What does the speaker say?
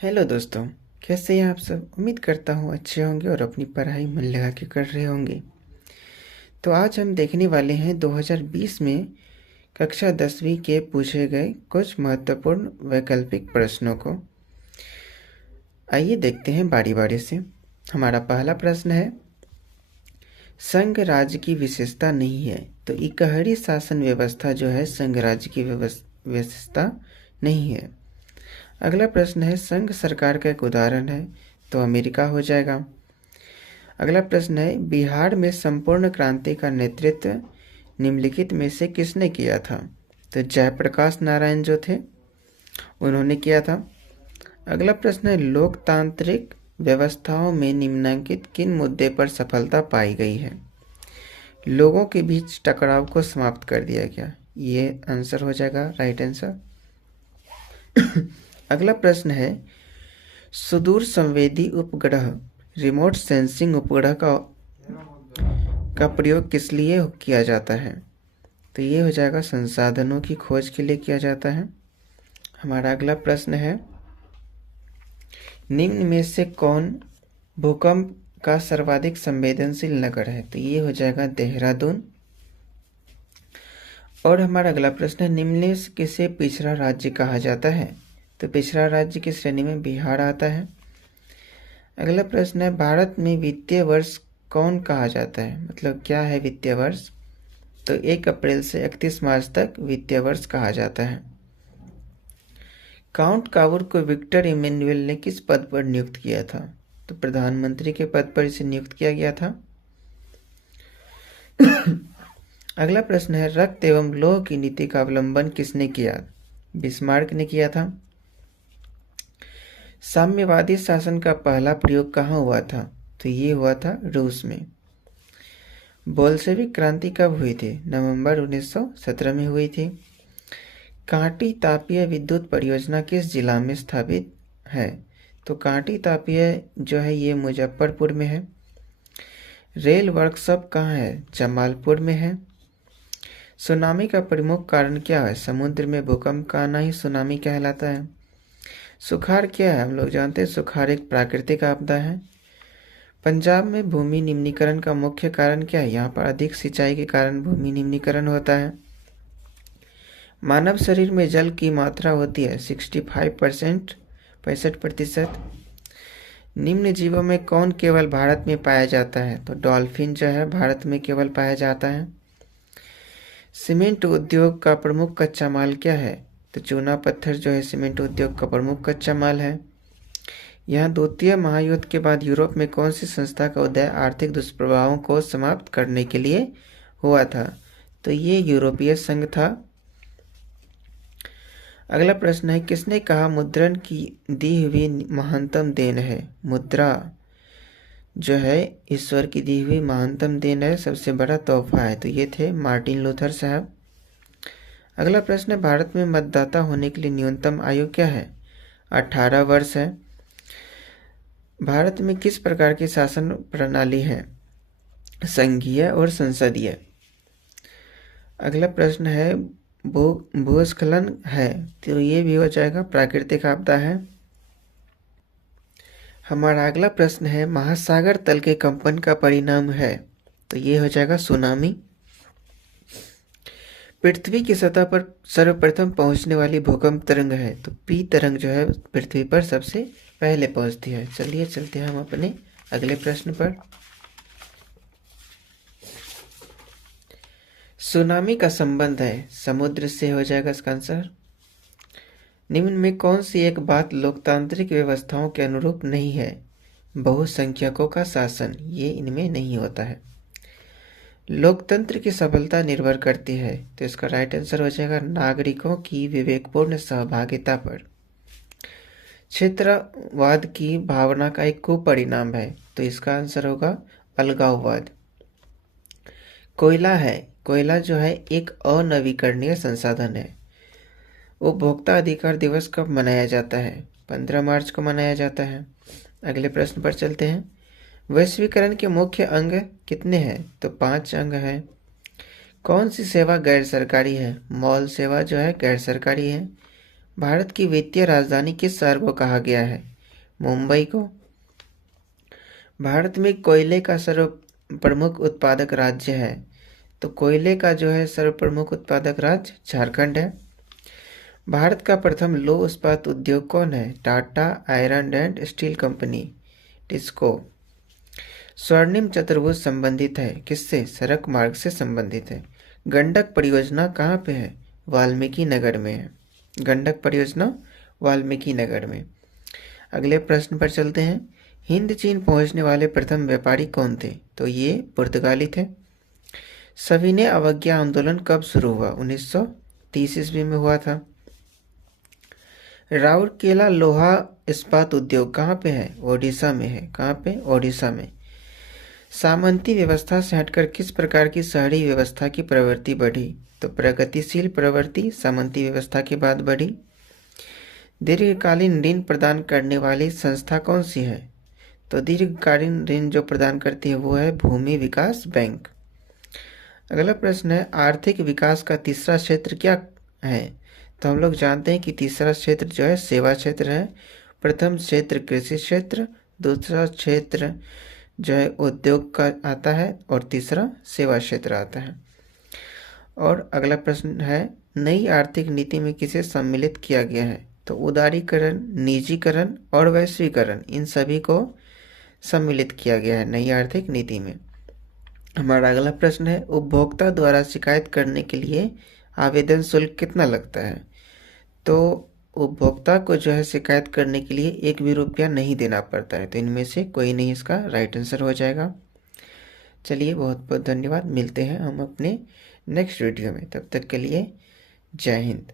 Hello दोस्तों। कैसे हैं आप सब? उम्मीद करता हूँ अच्छे होंगे और अपनी पढ़ाई मन लगा के कर रहे होंगे। तो आज हम देखने वाले हैं 2020 में कक्षा 10वीं के पूछे गए कुछ महत्वपूर्ण वैकल्पिक प्रश्नों को। आइए देखते हैं बारी बारी से। हमारा पहला प्रश्न है, संघ राज्य की विशेषता नहीं है। तो इकहरी शासन व्यवस्था जो है संघ राज्य की विशेषता नहीं है। अगला प्रश्न है, संघ सरकार का एक उदाहरण है। तो अमेरिका हो जाएगा। अगला प्रश्न है, बिहार में संपूर्ण क्रांति का नेतृत्व निम्नलिखित में से किसने किया था? तो जयप्रकाश नारायण जो थे उन्होंने किया था। अगला प्रश्न है, लोकतांत्रिक व्यवस्थाओं में निम्नलिखित किन मुद्दे पर सफलता पाई गई है? लोगों के बीच टकराव को समाप्त कर दिया गया। ये आंसर हो जाएगा राइट आंसर। अगला प्रश्न है, सुदूर संवेदी उपग्रह रिमोट सेंसिंग उपग्रह का प्रयोग किस लिए किया जाता है? तो ये हो जाएगा संसाधनों की खोज के लिए किया जाता है। हमारा अगला प्रश्न है, निम्न में से कौन भूकंप का सर्वाधिक संवेदनशील नगर है? तो ये हो जाएगा देहरादून। और हमारा अगला प्रश्न है, निम्न में से किसे पिछड़ा राज्य कहा जाता है? तो पिछड़ा राज्य की श्रेणी में बिहार आता है। अगला प्रश्न है, भारत में वित्तीय वर्ष कौन कहा जाता है? मतलब क्या है वित्तीय वर्ष? तो 1 अप्रैल से 31 मार्च तक वित्तीय वर्ष कहा जाता है। काउंट कावूर को विक्टर इमैनुअल ने किस पद पर नियुक्त किया था? तो प्रधानमंत्री के पद पर इसे नियुक्त किया गया था। अगला प्रश्न है, रक्त एवं लौह की नीति का अवलंबन किसने किया? बिस्मार्क ने किया था। साम्यवादी शासन का पहला प्रयोग कहाँ हुआ था? तो ये हुआ था रूस में। बोल्शेविक क्रांति कब हुई थी? नवंबर 1917 में हुई थी। कांटी तापीय विद्युत परियोजना किस जिला में स्थापित है? तो कांटी तापीय जो है ये मुजफ्फरपुर में है। रेल वर्कशॉप कहाँ है? जमालपुर में है। सुनामी का प्रमुख कारण क्या है? समुद्र में भूकंप का आना ही सुनामी कहलाता है। सुखाड़ क्या है? हम लोग जानते हैं सुखाड़ एक प्राकृतिक आपदा है। पंजाब में भूमि निम्नीकरण का मुख्य कारण क्या है? यहाँ पर अधिक सिंचाई के कारण भूमि निम्नीकरण होता है। मानव शरीर में जल की मात्रा होती है 65%, 65%। निम्न जीवों में कौन केवल भारत में पाया जाता है? तो डॉल्फिन जो है भारत में केवल पाया जाता है। सीमेंट उद्योग का प्रमुख कच्चा माल क्या है? तो चूना पत्थर जो है सीमेंट उद्योग का प्रमुख कच्चा माल है। यहाँ द्वितीय महायुद्ध के बाद यूरोप में कौन सी संस्था का उदय आर्थिक दुष्प्रभावों को समाप्त करने के लिए हुआ था? तो ये यूरोपीय संघ था। अगला प्रश्न है, किसने कहा मुद्रण की दी हुई महानतम देन है? मुद्रा जो है ईश्वर की दी हुई महानतम देन है, सबसे बड़ा तोहफा है। तो ये थे मार्टिन लूथर साहब। अगला प्रश्न है, भारत में मतदाता होने के लिए न्यूनतम आयु क्या है? 18 वर्ष है। भारत में किस प्रकार की शासन प्रणाली है? संघीय और संसदीय। अगला प्रश्न है, भूस्खलन है, तो ये भी हो जाएगा प्राकृतिक आपदा है। हमारा अगला प्रश्न है, महासागर तल के कंपन का परिणाम है, तो ये हो जाएगा सुनामी। पृथ्वी की सतह पर सर्वप्रथम पहुंचने वाली भूकंप तरंग है, तो पी तरंग जो है पृथ्वी पर सबसे पहले पहुंचती है। चलिए चलते हैं हम अपने अगले प्रश्न पर। सुनामी का संबंध है समुद्र से, हो जाएगा इसका आंसर। निम्न में कौन सी एक बात लोकतांत्रिक व्यवस्थाओं के अनुरूप नहीं है? बहुसंख्यकों का शासन, ये इनमें नहीं होता है। लोकतंत्र की सफलता निर्भर करती है, तो इसका राइट आंसर हो जाएगा नागरिकों की विवेकपूर्ण सहभागिता पर। क्षेत्रवाद की भावना का एक कुपरिणाम है, तो इसका आंसर होगा अलगाववाद। कोयला है, कोयला जो है एक अनवीकरणीय संसाधन है। उपभोक्ता अधिकार दिवस कब मनाया जाता है? 15 मार्च को मनाया जाता है। अगले प्रश्न पर चलते हैं। वैश्वीकरण के मुख्य अंग कितने हैं? तो 5 अंग हैं। कौन सी सेवा गैर सरकारी है? मॉल सेवा जो है गैर सरकारी है। भारत की वित्तीय राजधानी किस शहर को कहा गया है? मुंबई को। भारत में कोयले का सर्व प्रमुख उत्पादक राज्य है, तो कोयले का जो है सर्व प्रमुख उत्पादक राज्य झारखंड है। भारत का प्रथम लौह इस्पात उद्योग कौन है? Tata iron and steel company, TISCO. स्वर्णिम चतुर्भुज संबंधित है किससे? सड़क मार्ग से संबंधित है। गंडक परियोजना कहाँ पे है? वाल्मीकि नगर में है। गंडक परियोजना वाल्मीकि नगर में। अगले प्रश्न पर चलते हैं। हिंद चीन पहुंचने वाले प्रथम व्यापारी कौन थे? तो ये पुर्तगाली थे। सविनय अवज्ञा आंदोलन कब शुरू हुआ? 1930 ईस्वी में हुआ था। राउरकेला लोहा इस्पात उद्योग कहाँ पे है? ओडिशा में है। कहाँ पे? ओडिशा में। सामंती व्यवस्था से हटकर किस प्रकार की शहरी व्यवस्था की प्रवृत्ति बढ़ी? तो प्रगतिशील प्रवृत्ति सामंती व्यवस्था के बाद बढ़ी। दीर्घकालीन ऋण प्रदान करने वाली संस्था कौन सी है? तो दीर्घकालीन ऋण जो प्रदान करती है वो है भूमि विकास बैंक। अगला प्रश्न है, आर्थिक विकास का तीसरा क्षेत्र क्या है? तो हम लोग जानते हैं कि तीसरा क्षेत्र जो है सेवा क्षेत्र है। प्रथम क्षेत्र कृषि क्षेत्र, दूसरा क्षेत्र जो है उद्योग का आता है और तीसरा सेवा क्षेत्र आता है। और अगला प्रश्न है, नई आर्थिक नीति में किसे सम्मिलित किया गया है? तो उदारीकरण, निजीकरण और वैश्वीकरण, इन सभी को सम्मिलित किया गया है नई आर्थिक नीति में। हमारा अगला प्रश्न है, उपभोक्ता द्वारा शिकायत करने के लिए आवेदन शुल्क कितना लगता है? तो उपभोक्ता को जो है शिकायत करने के लिए 1 भी रुपया नहीं देना पड़ता है। तो इनमें से कोई नहीं इसका राइट आंसर हो जाएगा। चलिए, बहुत बहुत धन्यवाद। मिलते हैं हम अपने नेक्स्ट वीडियो में। तब तक के लिए जय हिंद।